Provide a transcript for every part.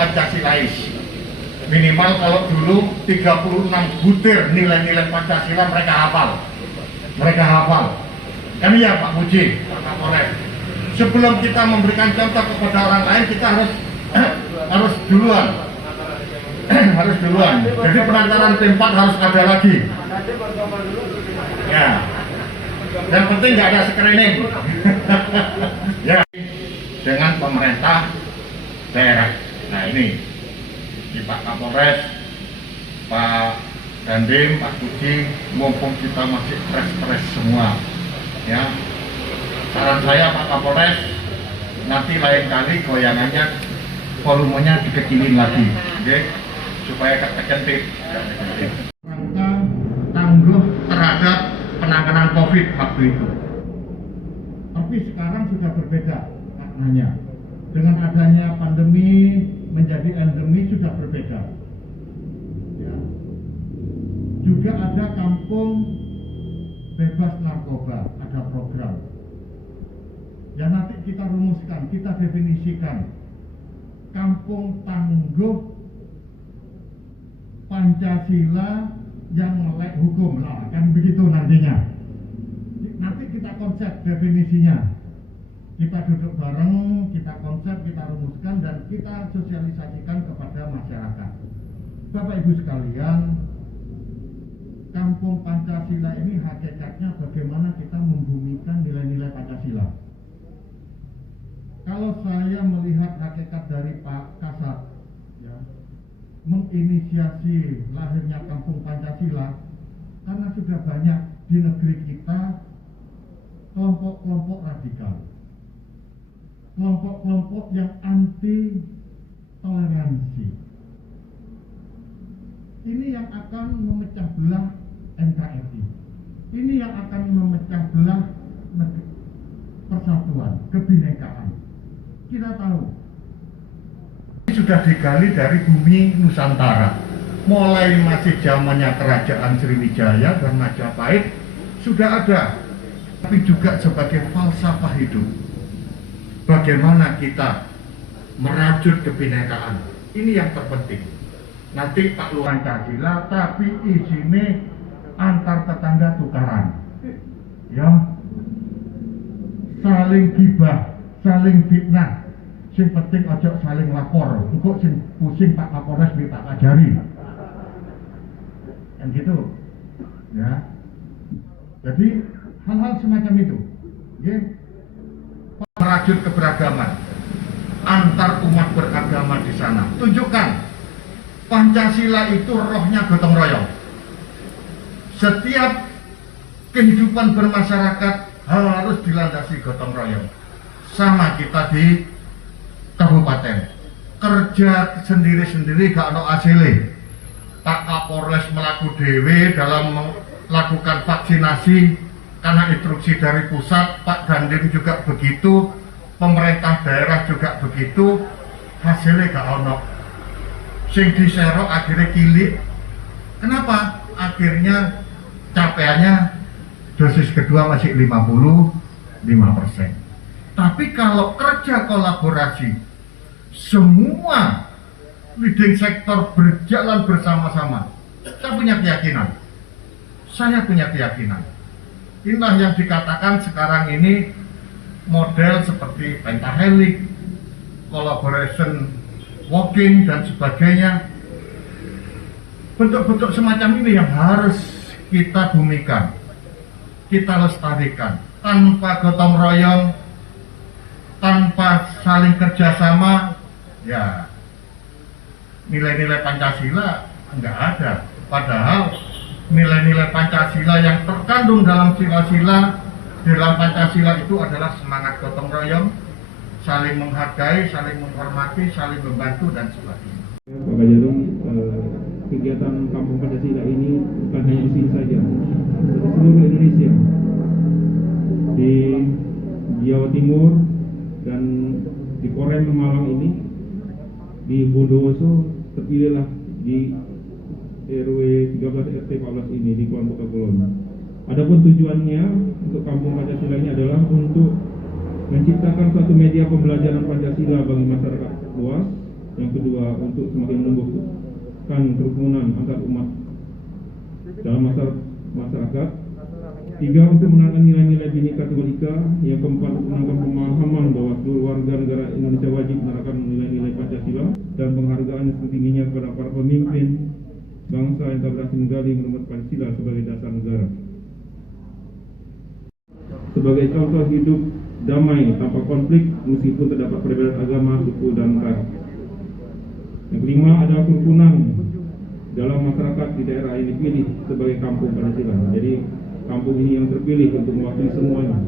Pancasilais. Minimal kalau dulu 36 butir nilai-nilai Pancasila mereka hafal. Kan iya Pak Puji, Pak Kapolres. Sebelum kita memberikan contoh kepada orang lain, kita harus duluan. Jadi penangkaran tempat harus ada lagi. Ya. Yang penting nggak ada screening. Ya. Dengan pemerintah daerah. Nah ini di Pak Kapolres, Pak Dandim, Pak Puji, mumpung kita masih fresh semua, ya. Saran saya Pak Kapolres, nanti lain kali goyangannya volumenya dikecilin lagi, okay? Supaya gak kecentik. Rangka tangguh terhadap penanganan COVID waktu itu. Tapi sekarang sudah berbeda maknanya. Dengan adanya pandemi menjadi endemi sudah berbeda. Ya. Juga ada kampung bebas narkoba, ada program. Ya nanti kita rumuskan, kita definisikan kampung tangguh Pancasila yang melek hukum, nah, kan begitu nantinya. Nanti kita konsep definisinya. Kita duduk bareng, kita konsep, kita rumuskan, dan kita sosialisasikan kepada masyarakat. Bapak Ibu sekalian, kampung Pancasila ini hakikatnya bagaimana kita membumikan nilai-nilai Pancasila. Kalau saya melihat hakikat dari Pak Kasat, ya, menginisiasi lahirnya kampung Pancasila, karena sudah banyak di negeri kita kelompok-kelompok radikal. Kelompok-kelompok yang anti toleransi. Ini yang akan memecah belah NKRI. Ini yang akan memecah belah persatuan, kebinekaan. Kita tahu ini sudah digali dari bumi Nusantara. Mulai masih zamannya Kerajaan Sriwijaya dan Majapahit sudah ada. Tapi juga sebagai falsafah hidup. Bagaimana kita merajut kebinekaan, ini yang terpenting. Nanti Pak Lurah Pancasila, tapi izinnya antar tetangga tukaran, ya, saling gibah, saling fitnah. Sing penting ojo saling lapor. Engkau sing pusing Pak Kapolres minta ajari, yang gitu, ya. Jadi hal-hal semacam itu, ya. Merajut keberagaman antar umat beragama di sana. Tunjukkan Pancasila itu rohnya gotong royong. Setiap kehidupan bermasyarakat harus dilandasi gotong royong. Sama kita di kabupaten, kerja sendiri-sendiri gak ono asile. Pak Kapolres melaku dewe dalam melakukan vaksinasi. Karena instruksi dari pusat, Pak Dandim juga begitu, pemerintah daerah juga begitu, hasilnya gak ono. Sing diserok akhirnya kilik. Kenapa? Akhirnya capaiannya dosis kedua masih 55%. Tapi kalau kerja kolaborasi, semua leading sektor berjalan bersama-sama, saya punya keyakinan. Inilah yang dikatakan sekarang ini model seperti pentahelix, collaboration walking dan sebagainya. Bentuk-bentuk semacam ini yang harus kita bumikan, kita lestarikan. Tanpa gotong royong, tanpa saling kerjasama, ya nilai-nilai Pancasila enggak ada. Padahal nilai-nilai Pancasila yang terkandung dalam sila-sila dalam Pancasila itu adalah semangat gotong royong, saling menghargai, saling menghormati, saling membantu dan sebagainya. Pak Kajarung, kegiatan Kampung Pancasila ini bukan hanya di sini saja, di seluruh Indonesia, di Jawa Timur dan di Korem Malang ini, di Bondowoso terpilihlah di RW 13 RT 14 ini di Kulon Progo. Adapun tujuannya untuk Kampung Pancasila ini adalah untuk menciptakan suatu media pembelajaran Pancasila bagi masyarakat luas Yang kedua, untuk semakin menumbuhkan kerukunan antar umat dalam masyarakat. Tiga, untuk menanamkan nilai-nilai Bhinneka Tunggal Ika. Yang keempat, untuk menanamkan pemahaman bahwa seluruh warga negara Indonesia wajib menerapkan nilai-nilai Pancasila, dan penghargaan yang setingginya kepada para pemimpin bangsa yang telah berhasil menggali menurut Pancasila sebagai dasar negara. Sebagai contoh hidup damai tanpa konflik meskipun terdapat perbedaan agama, suku, dan ras. Yang kelima adalah kerukunan dalam masyarakat di daerah yang dipilih sebagai kampung Pancasila. Jadi kampung ini yang terpilih untuk mewakili semuanya.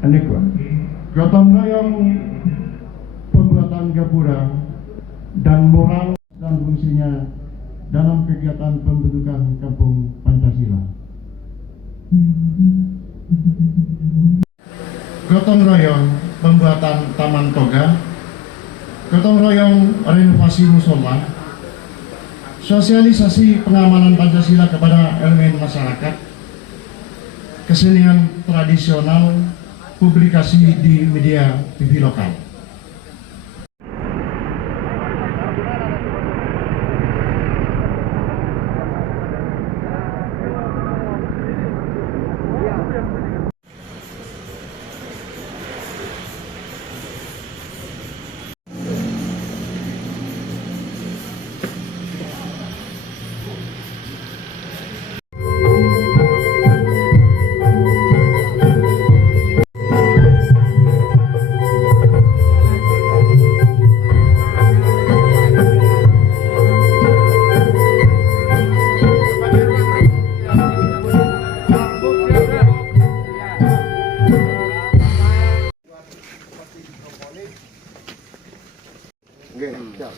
Anik Pak. Gotong royong, pembuatan gapura, dan moral dan fungsinya dalam kegiatan pembentukan kampung Pancasila. Gotong royong pembuatan taman toga, gotong royong renovasi musola, sosialisasi pengamalan Pancasila kepada elemen masyarakat, kesenian tradisional, publikasi di media TV lokal.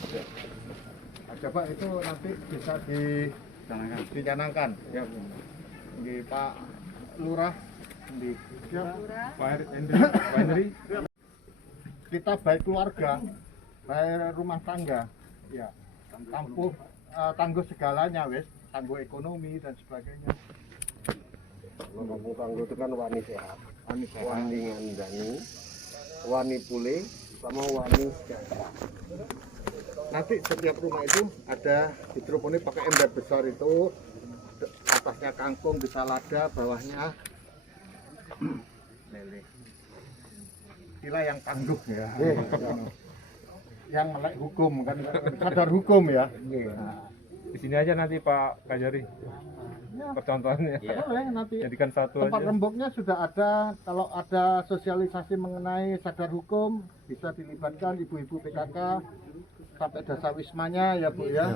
Siap. Coba itu nanti bisa dicanangkan ya di Pak Lurah, di Pak Henry. Kita baik keluarga, baik rumah tangga, ya tangguh segalanya wes, tangguh ekonomi dan sebagainya. Tangguh itu kan wani sehat, wani ngandani, wani pulih, sama wani sejahtera. Nanti setiap rumah itu ada hidroponik pakai ember besar itu, atasnya kangkung bisa lada, bawahnya lele. Sila yang tangguh ya, yang melek hukum kan, sadar hukum ya. Nah, di sini aja nanti Pak Kajari percontohannya. Boleh nanti. Jadikan satu tempat aja. rembuknya sudah ada. Kalau ada sosialisasi mengenai sadar hukum, bisa dilibatkan ibu-ibu PKK sampai dasa wismanya ya Bu ya.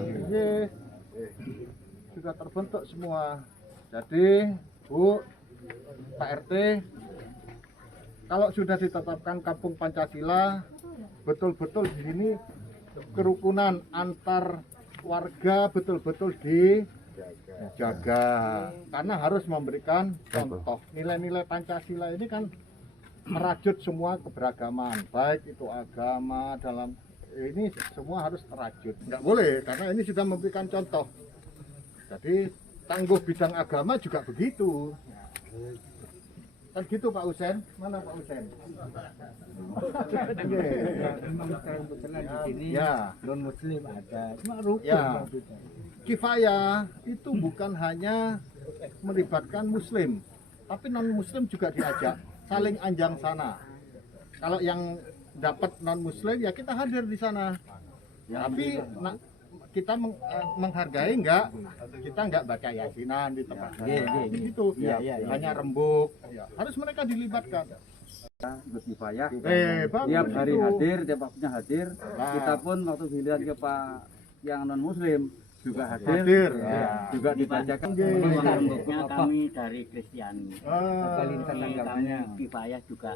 Sudah terbentuk semua. Jadi Bu, Pak RT, kalau sudah ditetapkan Kampung Pancasila, betul-betul di sini kerukunan antar warga betul-betul dijaga, karena harus memberikan contoh. Nilai-nilai Pancasila ini kan merajut semua keberagaman, baik itu agama, dalam ini semua harus terajut. Nggak boleh, karena ini sudah memberikan contoh. Jadi tangguh bidang agama juga begitu. Kan gitu Pak Husen, mana Pak Husen? Memang sekarang kebetulan di sini Ya, non muslim ada, cuma rukun ya. maksudnya. Kifayah itu bukan hanya melibatkan muslim, tapi non muslim juga diajak, saling anjang sana. Kalau yang dapat non muslim ya kita hadir di sana. Ya, tapi kita menghargai enggak, kita enggak baca yasinan di tempat gitu. Hanya rembuk. Ya, harus mereka dilibatkan. Berkifayah, Bagus tiap hari itu. hadir, tiap waktunya hadir. Nah. Kita pun waktu giliran ke Pak yang non muslim juga hadir, Hadir, ya. ya. Juga dibacakan. Rembuknya kami dari Kristiani, Ah, jadi kami kifayah juga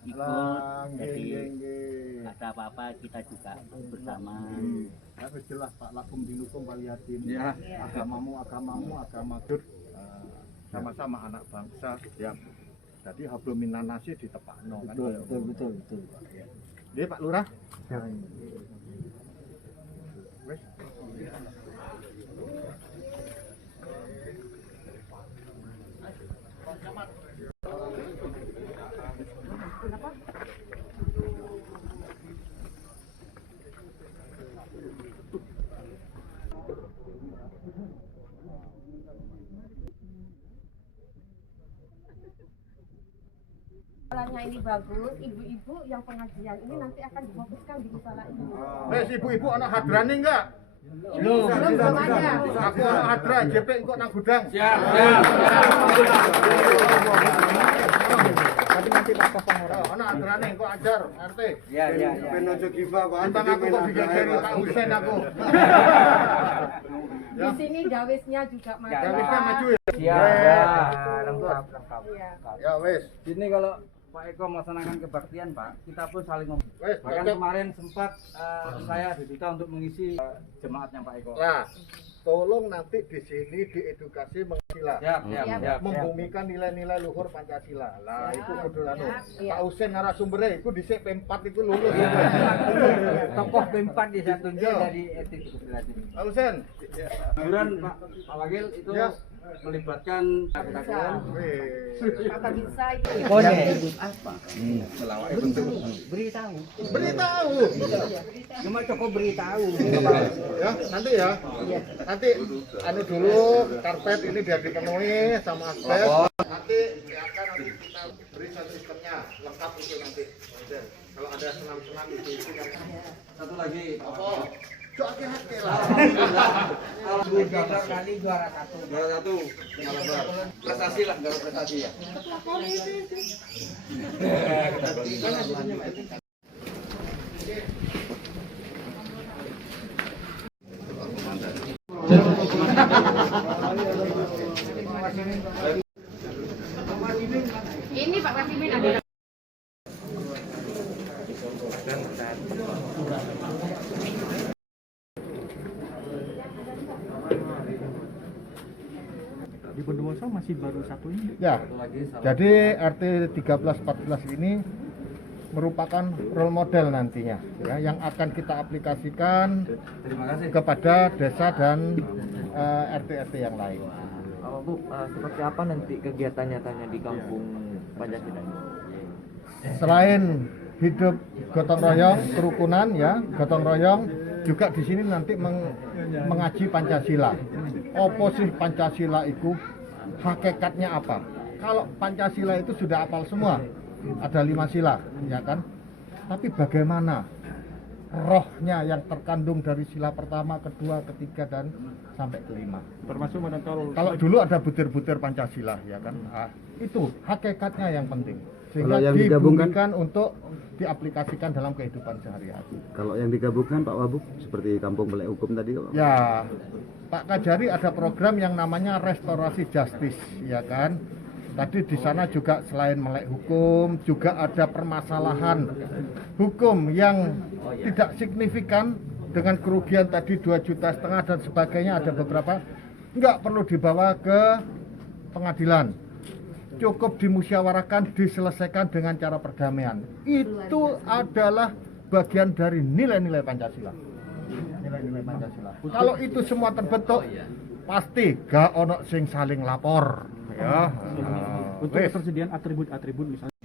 ikut, lah, jadi nggih. ada apa-apa kita juga bersama. Ya wis jelas Pak, lakum dinukum waliyatin. Ya. Agamamu, agama Dur. Sama-sama anak bangsa. Ya. Jadi hablum minan nasi ditepakno kan. Betul. Nggih Pak Lurah. Wis. karena ini bagus, ibu-ibu yang pengajian ini nanti akan difokuskan di musola ini. Ibu-ibu anak hadrani enggak? Belum ada. Aku anak hadra, JP engkau nang gudang. Tapi nanti tak kosong orang. Anak hadrani engkau ajar RT. Ya. Penojo giva, bantang aku kok digagari Pak Husen aku. Di sini dawisnya juga maju. Dawisnya maju ya? Lengkap. Iya. Ya wes. Ini kalau Pak Eko melaksanakan kebaktian, Pak, kita pun saling Wes, bahkan Pak Eko. kemarin sempat saya diminta untuk mengisi jemaatnya Pak Eko. Nah, tolong nanti di sini diedukasi Pancasila. Siap. Membumikan nilai-nilai luhur Pancasila. Lah, itu kudu anu. Iya. Pak Husen narasumbernya itu di P4 itu lulus. Tokoh P4 di satu Iya. dari etik legislatif. Pak Husen. Bulan Pak Wakil itu Ya. melibatkan ketakuan. Kata bisa itu. Beritahu. Cuma cukup beritahu. Ya, nanti ya. Nanti anu dulu karpet ini biar dipenuhi sama asbes. Nanti akan kita beri sistemnya lengkap itu nanti. Kalau ada senam-senam itu kan. Satu lagi. Apa? Hati-hati lah. Kali juara satu. Prestasi lah, nggak prestasi ya. Ini Pak Wasimin ada. Di Bondowoso masih baru satu ini. Ya. Jadi RT 1314 ini merupakan role model nantinya ya, yang akan kita aplikasikan Terima kasih. kepada desa dan RT-RT yang lain. Bu, seperti apa nanti kegiatan nyatanya di kampung Pancasila ini? Selain hidup gotong royong, kerukunan ya, gotong royong juga di sini nanti mengaji Pancasila. Apa sih Pancasila itu? Hakikatnya apa? Kalau Pancasila itu sudah hafal semua, ada 5 sila, ya kan? Tapi bagaimana rohnya yang terkandung dari sila pertama, kedua, ketiga, dan sampai kelima? Termasuk menonton Kalau dulu ada butir-butir Pancasila, ya kan? Itu hakikatnya yang penting. Sehingga Kalau yang digabungkan? dibunyikan untuk diaplikasikan dalam kehidupan sehari-hari. Kalau yang digabungkan Pak Wabuk seperti Kampung Melek Hukum tadi, Ya, Pak Kajari ada program yang namanya restorasi justice, ya kan? Tadi di sana juga selain melek hukum, juga ada permasalahan hukum yang tidak signifikan dengan kerugian tadi 2,5 juta dan sebagainya, ada beberapa nggak perlu dibawa ke pengadilan. Cukup dimusyawarahkan, diselesaikan dengan cara perdamaian. Itu adalah bagian dari nilai-nilai Pancasila. Nilai-nilai Pancasila. Kalau itu semua terbentuk, pasti gak ono sing saling lapor. Ya. untuk ketersediaan atribut-atribut misalnya